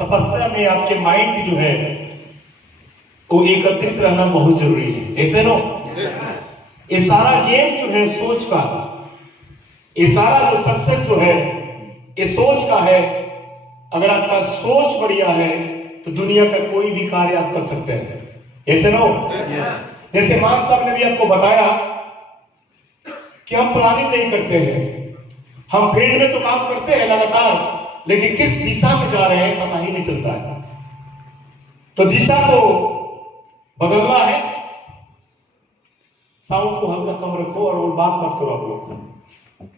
तपस्या में आपके माइंड जो है वो एकत्रित रहना बहुत जरूरी है, ऐसे नो। ये सारा गेम जो है सोच का, ये सारा जो सक्सेस जो है ये सोच का है। अगर आपका सोच बढ़िया है तो दुनिया का कोई भी कार्य आप कर सकते हैं, ऐसे नो। जैसे मान साहब ने भी आपको बताया कि हम प्लानिंग नहीं करते हैं, हम फील्ड में तो काम करते हैं लगातार, लेकिन किस दिशा में जा रहे हैं पता ही नहीं चलता है। तो दिशा को बदलना है। साउंड को हल्का कम रखो और वो बात मत करो आप लोग,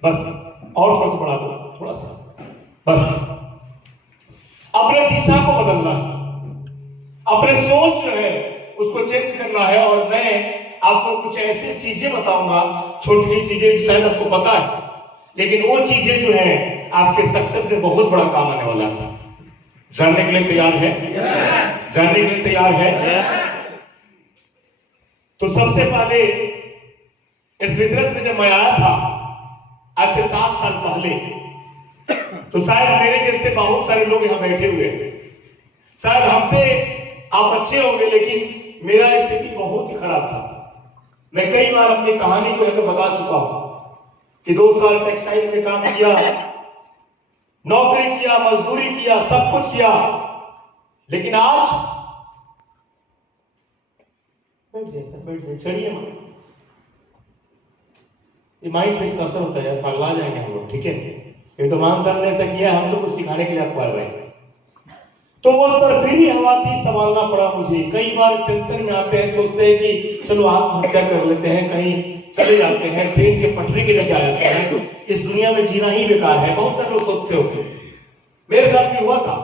बस। और थोड़ा सा बढ़ा दो, थोड़ा सा, बस। अपने दिशा को बदलना है, अपने सोच जो है उसको चेंज करना है। और मैं आपको कुछ ऐसी चीजें बताऊंगा, छोटी छोटी चीजें शायद आपको पता है, लेकिन वो चीजें जो है आपके सक्सेस में बहुत बड़ा काम आने वाला है। जानने के लिए तैयार है? जानने के लिए तैयार है? तो सबसे पहले इस बिजनेस में जब मैं आया था आज से 7 साल पहले, तो शायद मेरे जैसे बहुत सारे लोग यहां बैठे हुए हैं। शायद हमसे आप अच्छे होंगे, लेकिन मेरा स्थिति बहुत ही खराब था। मैं कई बार अपनी कहानी को यहां बता चुका हूं कि 2 साल टेक्सटाइल में काम किया, नौकरी किया, मजदूरी किया, सब कुछ किया, लेकिन आज बैठ जाइए, चढ़िए मत। ये माइंड पे इसका असर होता है यार, पगला जाएंगे हम लोग, ठीक है। ये तो मान साहब ने ऐसा किया, हम तो कुछ सिखाने के लिए आपको आ रहे हैं। तो वो सरफिरी हवा थी, संभालना पड़ा मुझे। कई बार टेंशन में आते हैं, सोचते हैं कि चलो आत्महत्या कर लेते हैं, कहीं चले जाते हैं, ट्रेन के पटरी के नीचे आ जाते हैं, तो इस दुनिया में जीना ही बेकार है। बहुत सारे लोग सोचते हो, मेरे साथ भी हुआ था।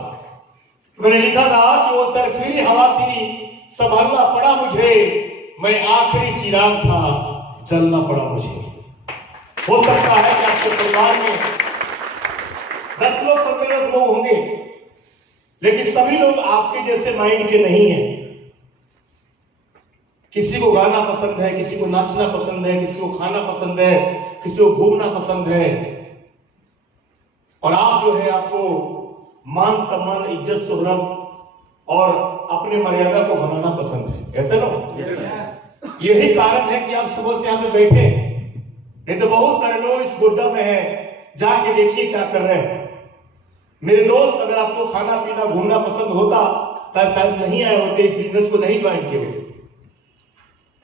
मैंने लिखा था कि वो सरफिरी हवा थी, संभालना पड़ा मुझे, मैं आखिरी चिराग था, जलना पड़ा मुझे। हो सकता है कि आपके परिवार में 10 लोग 15 लोग होंगे, लेकिन सभी लोग आपके जैसे माइंड के नहीं हैं। किसी को गाना पसंद है, किसी को नाचना पसंद है, किसी को खाना पसंद है, किसी को घूमना पसंद है, और आप जो है आपको मान सम्मान, इज्जत, शोहरत और अपने मर्यादा को बनाना पसंद है, ऐसे नो। यही कारण है कि आप सुबह से यहां पे बैठे। नहीं तो बहुत सारे लोग इस गुड्डा में हैं, जाके देखिए क्या कर रहे हैं। मेरे दोस्त, अगर आपको खाना पीना घूमना पसंद होता तो शायद नहीं आए होते, इस बिजनेस को नहीं ज्वाइन किए होते।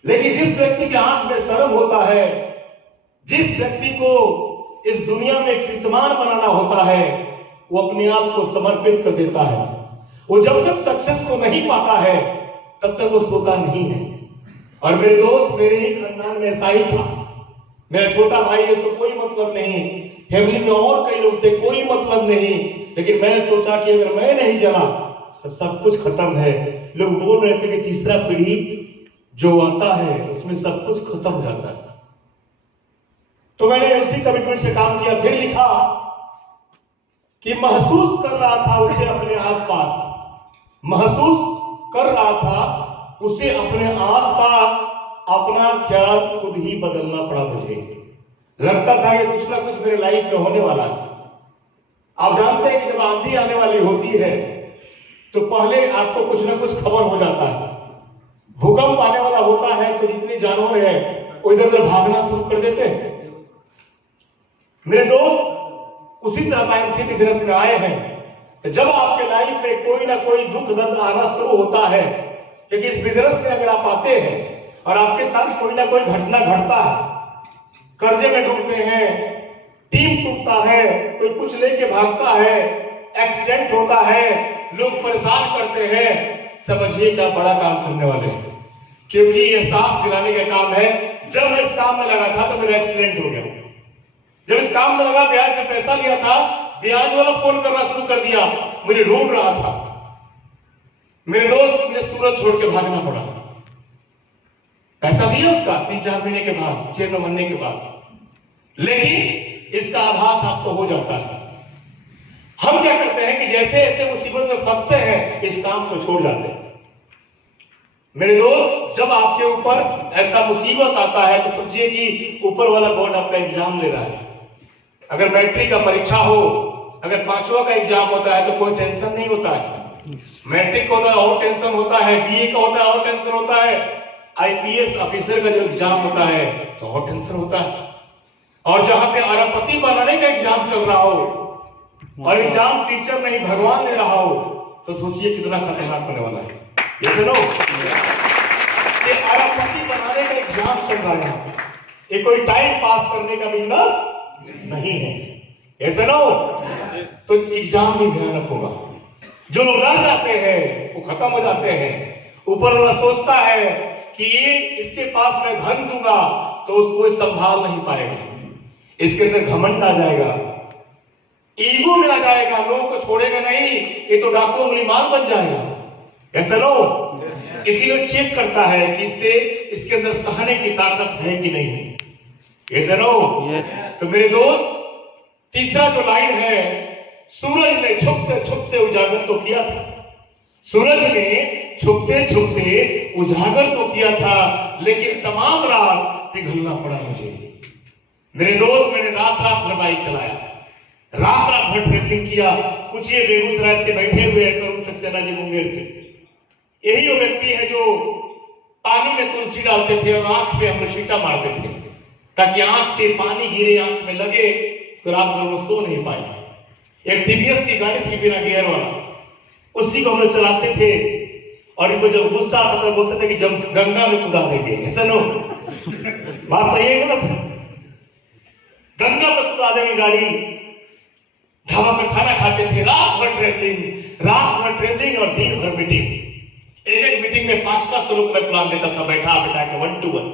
लेकिन जिस व्यक्ति के आंख में शर्म होता है, जिस व्यक्ति को इस दुनिया में कीर्तिमान बनाना होता है, वो अपने आप को समर्पित कर देता है। वो जब तक सक्सेस को नहीं पाता है तब तक वो सोता नहीं है। और मेरे दोस्त, मेरे ही खानदान में ऐसा ही था। मेरा छोटा भाई है, सो कोई मतलब नहीं, फैमिली में और कई लोग थे, कोई मतलब नहीं, लेकिन मैं सोचा कि अगर मैं नहीं चला तो सब कुछ खत्म है। लोग बोल रहे थे कि तीसरा पीढ़ी जो आता है उसमें सब कुछ खत्म हो जाता है। तो मैंने उसी कमिटमेंट से काम किया। फिर लिखा कि महसूस कर रहा था उसे अपने आसपास, महसूस कर रहा था उसे अपने आसपास, अपना ख्याल खुद ही बदलना पड़ा मुझे। लगता था कि कुछ ना कुछ मेरे लाइफ में होने वाला है। आप जानते हैं कि जब आंधी आने वाली होती है तो पहले आपको कुछ ना कुछ खबर हो जाता है। भूकंप आने वाला होता है तो जितने जानवर हैं वो इधर उधर भागना शुरू कर देते हैं। मेरे दोस्त उसी तरह टाइम से बिजनेस में आए हैं। तो जब आपके लाइफ में कोई ना कोई दुख दर्द आना शुरू होता है, क्योंकि इस बिजनेस में अगर आप आते हैं और आपके साथ कोई ना कोई घटना घटता है, कर्जे में डूबते हैं, टीम टूटता है, कोई कुछ लेके भागता है, एक्सीडेंट होता है, लोग परेशान करते हैं, समझिए क्या बड़ा काम करने वाले हैं। क्योंकि एहसास दिलाने का काम है। जब मैं इस काम में लगा था तो मेरा एक्सीडेंट हो गया। जब इस काम में लगा, ब्याज में पैसा लिया था, ब्याज वाला फोन करना शुरू कर दिया, मुझे ढूंढ रहा था। मेरे दोस्त, मुझे सूरत छोड़ के भागना पड़ा। पैसा दिया उसका 3-4 महीने के बाद, 6 महीने के बाद, लेकिन इसका आभास आपको हो जाता है। हम क्या करते हैं कि जैसे ऐसे मुसीबत में फंसते हैं, इस काम को छोड़ जाते हैं। मेरे दोस्त, जब आपके ऊपर ऐसा मुसीबत आता है तो समझिए कि ऊपर वाला गॉड आपका एग्जाम ले रहा है। अगर मैट्रिक का परीक्षा हो, अगर 5वां का एग्जाम होता है तो कोई टेंशन नहीं होता है। मैट्रिक का होता है और टेंशन होता है, बीए का होता है और टेंशन होता है, आईपीएस ऑफिसर का जो एग्जाम होता है तो और टेंशन होता है। और जहां पे अरबपति बनाने का एग्जाम चल रहा हो और एग्जाम टीचर नहीं भगवान ले रहा हो, तो सोचिए कितना खतरनाक होने वाला है। ये सुनो, ये अरबपति बनाने का एग्जाम चल रहा है, ये कोई टाइम पास करने का बिजनेस नहीं है, ऐसा ना हो तो एग्जाम भी भयानक होगा। जो लोग डर जाते हैं वो खत्म हो जाते हैं। ऊपर वाला सोचता है कि इसके पास मैं धन दूंगा तो उसको संभाल नहीं पाएगा, इसके अंदर घमंड आ जाएगा, ईगो में आ जाएगा, लोगों को छोड़ेगा नहीं, ये तो डाकू अंगुलीमाल बन जाएगा, ऐसा लो। इसीलिए चेक करता है कि इसके अंदर सहने की ताकत है कि नहीं है, ऐसा नो। तो मेरे दोस्त, तीसरा जो लाइन है, सूरज ने छुपते छुपते उजागर तो किया था, सूरज ने छुपते छुपते उजागर तो किया था, लेकिन तमाम रात पिघलना पड़ा मुझे। मेरे दोस्त, मैंने रात रात भर बाइक चलाया, रात रात भर ट्रैकिंग किया। कुछ ये बेगूसराय से बैठे हुए हैं, करुण सक्सेना जी मुंगेर से, यही वो व्यक्ति है जो पानी में तुलसी डालते थे और आंख पे हम छींटा मारते थे ताकि आंख से पानी गिरे, आंख में लगे तो रात भर वो सो नहीं पाए। एक टीवीएस की गाड़ी थी बिना गियर वाला, उसी को हम लोग चलाते थे और इनको जब गुस्सा आता था बोलते थे कि जब गंगा में कूदा देंगे, ऐसा नो। बात सही है गलत? गंगा में कूदा देंगे गाड़ी। ढाबा पर खाना खाते थे, रात भर ट्रेनिंग और दिन भर मीटिंग। एक मीटिंग में 5-5 लोग मैं प्लान देता था, बैठा के 1 to 1,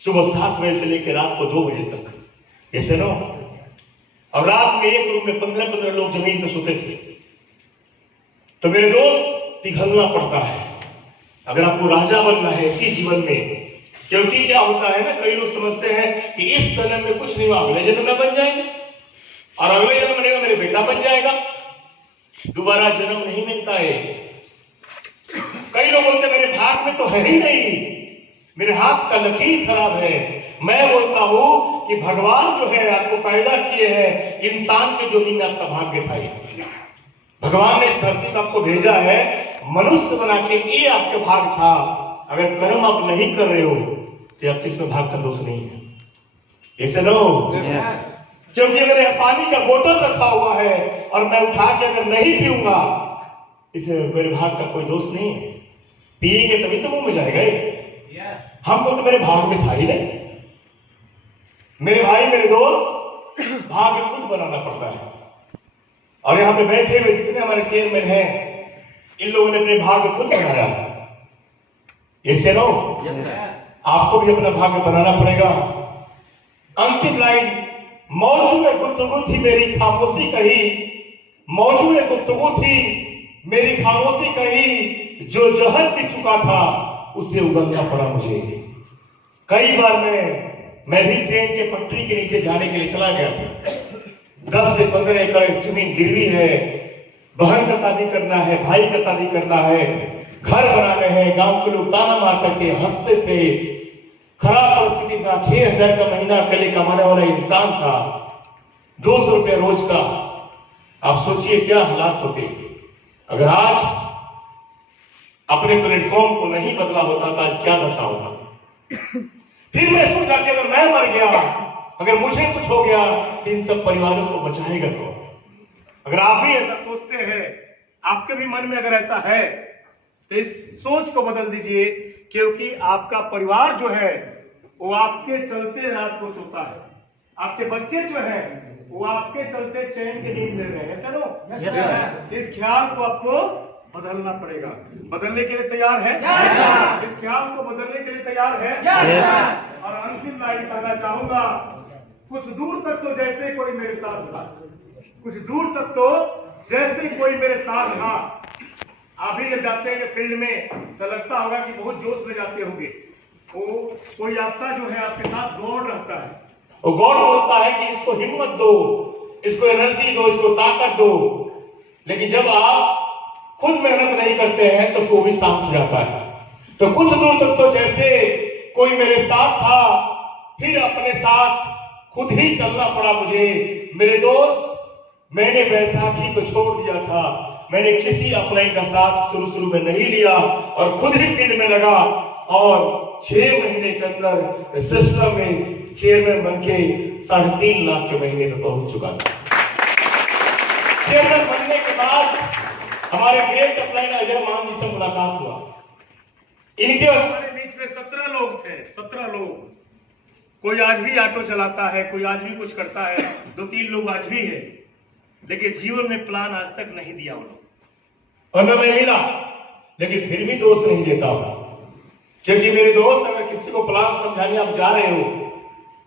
सुबह 7 बजे से लेकर रात को 2 बजे तक, ऐसे नो। और रात में एक रूम में 15-15 लोग जमीन पे सोते थे। तो मेरे दोस्त, पिघलना पड़ता है अगर आपको राजा बनना है इसी जीवन में। क्योंकि क्या होता है ना, कई लोग समझते हैं कि इस जन्म में कुछ नहीं हुआ, अगले जन्म में बन जाएंगे, और अगले जन्म में मेरे बेटा बन जाएगा। दोबारा जन्म नहीं मिलता है। कई लोग बोलते मेरे भाग में तो है ही नहीं, मेरे हाथ का लकीर खराब है। मैं बोलता हूं कि भगवान जो है आपको पैदा किए हैं, इंसान के जो में आपका भाग्य था। भगवान ने इस धरती पर आपको भेजा है मनुष्य बना के, ये आपके भाग था। अगर कर्म आप नहीं कर रहे हो तो आप किसमें भाग का दोष नहीं है, ऐसे नो। क्योंकि अगर यह पानी का बोतल रखा हुआ है और मैं उठा के अगर नहीं पीऊंगा, इसे मेरे भाग का कोई दोष नहीं है। पिएंगे तभी तो मुंह में जाएगा। हमको तो मेरे भाग में था ही नहीं। मेरे भाई, मेरे दोस्त, भाग्य खुद बनाना पड़ता है। और यहाँ पे बैठे हुए जितने हमारे चेयरमैन हैं, इन लोगों ने अपने भाग्य खुद बनाया। ऐसे नो, आपको भी अपना भाग्य बनाना पड़ेगा। अंतिम लाइन, मौजू में गुफ्तगू थी मेरी खामोशी कही, मौजू में गुफ्तगू थी मेरी खामोशी कही, जो जहर पी चुका था उसे उगलना पड़ा मुझे। कई बार मैं भी ट्रेन के पटरी के नीचे जाने के लिए चला गया था। 10 से 15 एकड़ जमीन गिरवी है, बहन का शादी करना है, भाई का शादी करना है, घर बनाने हैं। गांव के लोग ताना मार करके हंसते थे। खराब परिस्थिति था, 6,000 का महीना अकेले कमाने वाला इंसान था, 200 रुपये रोज का। आप सोचिए क्या हालात होते अगर आज अपने प्लेटफॉर्म को नहीं बदला होता तो आज क्या दशा होता। फिर मैं सोचा कि अगर मैं मर गया, अगर मुझे कुछ हो गया तो इन सब परिवारों को बचाएगा कौन। अगर आप भी ऐसा सोचते हैं, आपके भी मन में अगर ऐसा है, तो इस सोच को बदल दीजिए। क्योंकि आपका परिवार जो है वो आपके चलते रात को सोता है, आपके बच्चे जो है वो आपके चलते चैन के नींद ले रहे हैं, ऐसा नो। इस ख्याल को आपको बदलना पड़ेगा। बदलने के लिए तैयार है? इस ख्याल को बदलने के लिए तैयार है? और अंतिम लाइन कहना चाहूंगा, कुछ दूर तक तो जैसे कोई मेरे साथ था, कुछ दूर तक तो जैसे कोई मेरे साथ था। आप भी जब जाते हैं फील्ड में तो लगता होगा कि बहुत जोश में जाते होंगे। वो कोई हादसा जो है आपके साथ दौड़ रहता है, वो गॉड बोलता है कि इसको हिम्मत दो, इसको एनर्जी दो, इसको ताकत दो। लेकिन जब आप खुद मेहनत नहीं करते हैं तो वो भी शांत हो जाता है। तो कुछ दूर तक तो जैसे कोई मेरे साथ था, फिर अपने साथ खुद ही चलना पड़ा मुझे। मेरे दोस्त, मैंने बैसाखी को छोड़ दिया था, मैंने किसी अपलाइन का साथ शुरू में नहीं लिया और खुद ही फील्ड में लगा और 6 महीने के अंदर सिस्टम में चेयरमैन बन के 3.5 लाख के महीने में पहुंच चुका था। चेयरमैन बनने के बाद हमारे ग्रेट अपलाइन अजय मान जी से मुलाकात हुआ। इनके और हमारे बीच में 17 लोग थे, 17 लोग। कोई आज भी ऑटो चलाता है, कोई आज भी कुछ करता है, 2-3 लोग आज भी है, लेकिन जीवन में प्लान आज तक नहीं दिया वो लोग। और मैं मिला, लेकिन फिर भी दोष नहीं देता हूं, क्योंकि मेरे दोस्त अगर किसी को प्लान समझाने आप जा रहे हो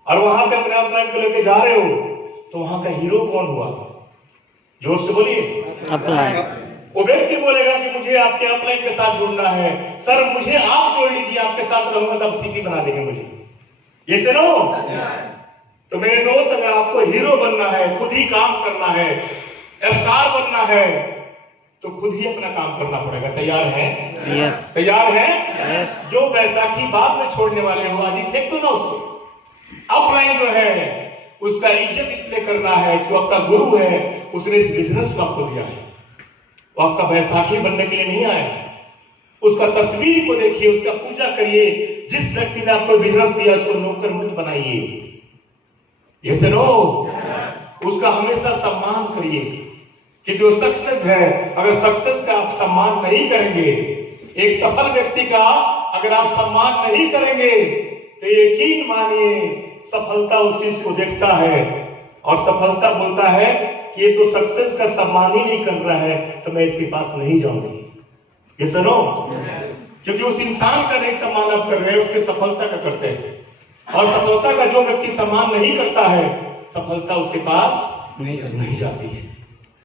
और वहां पे अपने अपलाइन को लेके जा रहे हो, तो वहां का हीरो कौन हुआ? जोर से बोलिए। अपलाइन। वो व्यक्ति बोलेगा कि मुझे आपके अपलाइन के साथ जुड़ना है, सर मुझे आप जोड़ लीजिए, आपके साथ रहूंगा तब सीपी बना देंगे मुझे, ये से नो। तो मेरे दोस्त अगर आपको हीरो बनना है, खुद ही काम करना है, स्टार बनना है, तो खुद ही अपना काम करना पड़ेगा। तैयार है? yes. तैयार है? yes. जो बैसाखी बाद में छोड़ने वाले हो, आज ही फेंक दो ना उसको। अपलाइन जो है उसका इज्जत इसलिए करना है कि वो आपका गुरु है, उसने इस बिजनेस को आपको दिया है, वो आपका बैसाखी बनने के लिए नहीं आया। उसका तस्वीर को देखिए, उसका पूजा करिए। जिस व्यक्ति ने आपको बिजनेस दिया उसको नौकर मत बनाइए, ये से नो। उसका हमेशा सम्मान करिए कि जो सक्सेस है, अगर सक्सेस का आप सम्मान नहीं करेंगे, एक सफल व्यक्ति का अगर आप सम्मान नहीं करेंगे, तो यकीन मानिए सफलता उस चीज को देखता है और सफलता बोलता है कि ये तो सक्सेस का सम्मान ही नहीं कर रहा है, तो मैं इसके पास नहीं जाऊंगी। ये सुनो, क्योंकि उस इंसान का नहीं सम्मान आप कर रहे हैं, उसके सफलता का करते हैं। और सफलता का जो व्यक्ति सम्मान नहीं करता है, सफलता उसके पास नहीं जाती है।